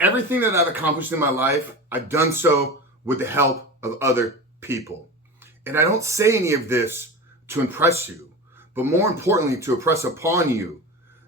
Everything that I've accomplished in my life, I've done so with the help of other people. And I don't say any of this to impress you, but more importantly, to impress upon you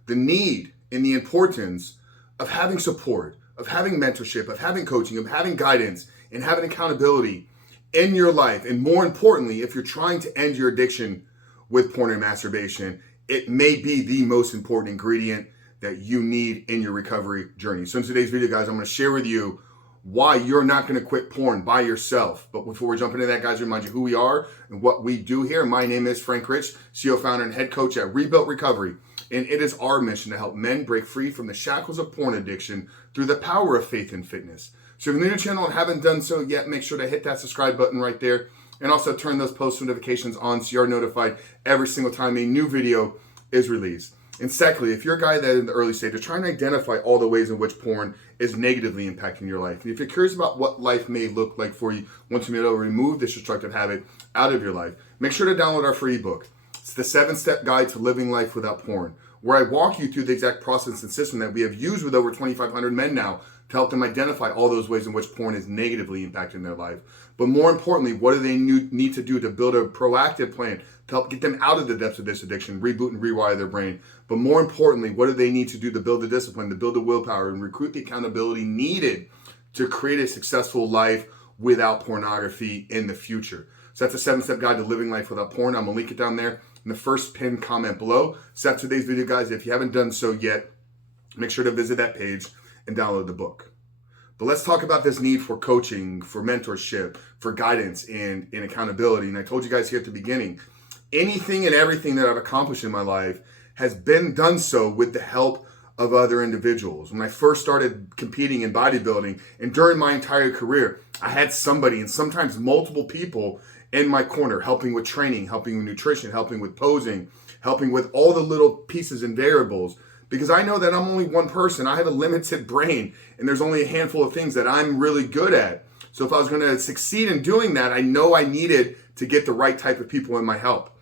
the need and the importance of having support, of having mentorship, of having coaching, of having guidance, and having accountability in your life. And more importantly, if you're trying to end your addiction with porn and masturbation, it may be the most important ingredient that you need in your recovery journey. So in today's video, guys, I'm going to share with you why you're not going to quit porn by yourself. But before we jump into that, guys, remind you who we are and what we do here. My name is Frank Rich, CEO, founder, and head coach at Rebuilt Recovery. And it is our mission to help men break free from the shackles of porn addiction through the power of faith and fitness. So if you're new to the channel and haven't done so yet, make sure to hit that subscribe button right there. And also turn those post notifications on so you're notified every single time a new video is released. And secondly, if you're a guy that in the early stages, trying to identify all the ways in which porn is negatively impacting your life. And if you're curious about what life may look like for you once you're able to remove this destructive habit out of your life, make sure to download our free ebook. It's the 7-Step Guide to Living Life Without Porn, where I walk you through the exact process and system that we have used with over 2,500 men now to help them identify all those ways in which porn is negatively impacting their life. But more importantly, what do they need to do to build a proactive plan to help get them out of the depths of this addiction, reboot and rewire their brain? But more importantly, what do they need to do to build the discipline, to build the willpower, and recruit the accountability needed to create a successful life without pornography in the future? So that's a 7-step guide to living life without porn. I'm going to link it down there in the first pinned comment below. So that's today's video, guys. If you haven't done so yet, make sure to visit that page and download the book. But let's talk about this need for coaching, for mentorship, for guidance, and accountability. And I told you guys here at the beginning, anything and everything that I've accomplished in my life has been done so with the help of other individuals. When I first started competing in bodybuilding and during my entire career, I had somebody and sometimes multiple people in my corner helping with training, helping with nutrition, helping with posing, helping with all the little pieces and variables. Because I know that I'm only one person. I have a limited brain, and there's only a handful of things that I'm really good at. So if I was going to succeed in doing that, I know I needed to get the right type of people in my help.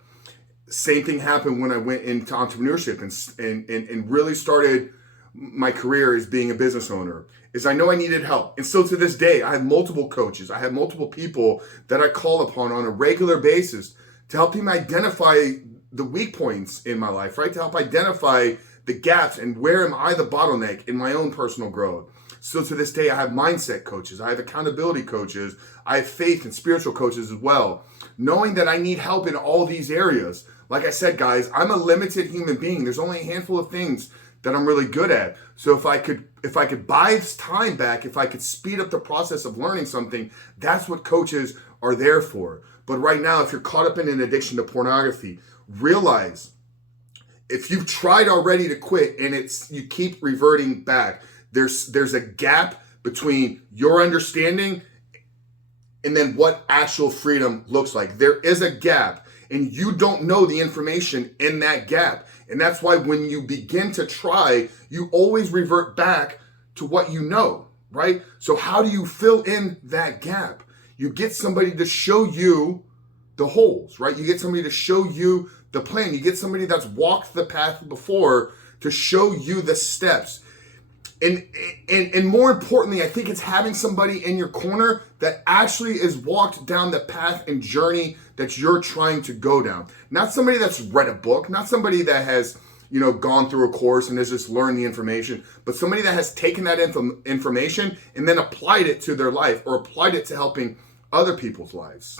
Same thing happened when I went into entrepreneurship and really started my career as being a business owner. Is I know I needed help. And still to this day, I have multiple coaches. I have multiple people that I call upon on a regular basis to help them identify the weak points in my life, right? To help identify the gaps and where am I the bottleneck in my own personal growth. So to this day, I have mindset coaches, I have accountability coaches, I have faith and spiritual coaches as well. Knowing that I need help in all these areas. Like I said, guys, I'm a limited human being. There's only a handful of things that I'm really good at. So if I could buy time back, if I could speed up the process of learning something, that's what coaches are there for. But right now, if you're caught up in an addiction to pornography, realize if you've tried already to quit and you keep reverting back, there's a gap between your understanding and then what actual freedom looks like. There is a gap, and you don't know the information in that gap. And that's why when you begin to try, you always revert back to what you know, right? So how do you fill in that gap? You get somebody to show you the holes, right? You get somebody to show you the plan. You get somebody that's walked the path before to show you the steps. And more importantly, I think it's having somebody in your corner that actually is walked down the path and journey that you're trying to go down. Not somebody that's read a book, not somebody that has, gone through a course and has just learned the information, but somebody that has taken that information and then applied it to their life or applied it to helping other people's lives.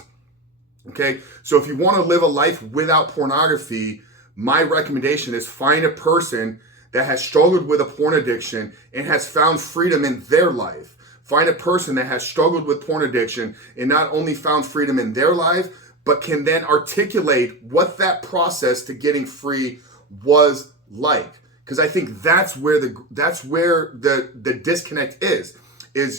Okay, so if you want to live a life without pornography, my recommendation is find a person that has struggled with a porn addiction and has found freedom in their life. Find a person that has struggled with porn addiction and not only found freedom in their life, but can then articulate what that process to getting free was like. Because I think that's where the disconnect is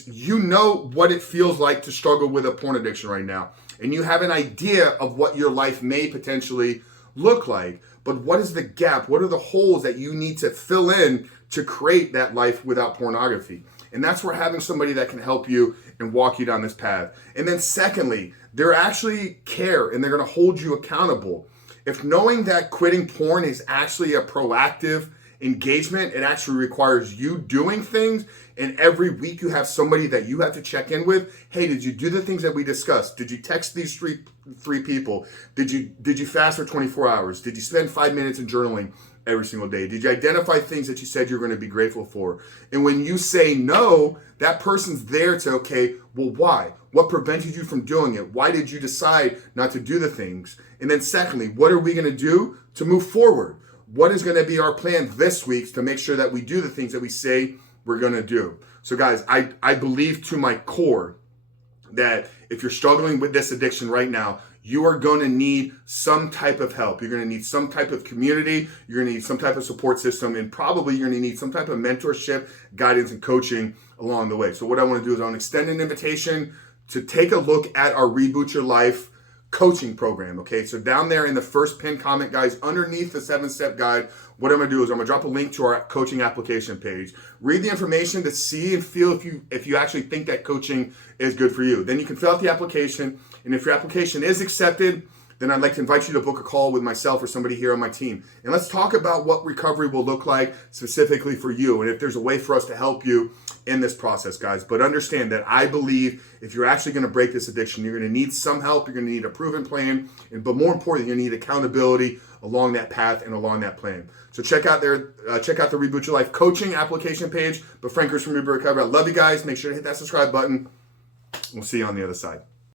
you know what it feels like to struggle with a porn addiction right now. And you have an idea of what your life may potentially look like. But what is the gap? What are the holes that you need to fill in to create that life without pornography? And that's where having somebody that can help you and walk you down this path. And then secondly, they're actually care and they're going to hold you accountable. If knowing that quitting porn is actually a proactive engagement. It actually requires you doing things. And every week you have somebody that you have to check in with. Hey, did you do the things that we discussed? Did you text these three people? Did you fast for 24 hours? Did you spend 5 minutes in journaling every single day? Did you identify things that you said you're going to be grateful for? And when you say no, that person's there to, okay, well, why? What prevented you from doing it? Why did you decide not to do the things? And then secondly, what are we going to do to move forward? What is going to be our plan this week to make sure that we do the things that we say we're going to do? So guys, I believe to my core that if you're struggling with this addiction right now, you are going to need some type of help. You're going to need some type of community. You're going to need some type of support system, and probably you're going to need some type of mentorship, guidance, and coaching along the way. So what I want to do is I want to extend an invitation to take a look at our Reboot Your Life coaching program. Okay, so down there in the first pinned comment, guys, underneath the 7-step guide, what I'm going to do is I'm going to drop a link to our coaching application page. Read the information to see and feel if you actually think that coaching is good for you. Then you can fill out the application, and if your application is accepted, then I'd like to invite you to book a call with myself or somebody here on my team. And let's talk about what recovery will look like specifically for you, and if there's a way for us to help you in this process, guys. But understand that I believe if you're actually going to break this addiction, you're going to need some help. You're going to need a proven plan, but more importantly, you're going to need accountability along that path and along that plan. So check out the Reboot Your Life coaching application page. But Frank Chris from Reboot Recovery, I love you guys. Make sure to hit that subscribe button. We'll see you on the other side.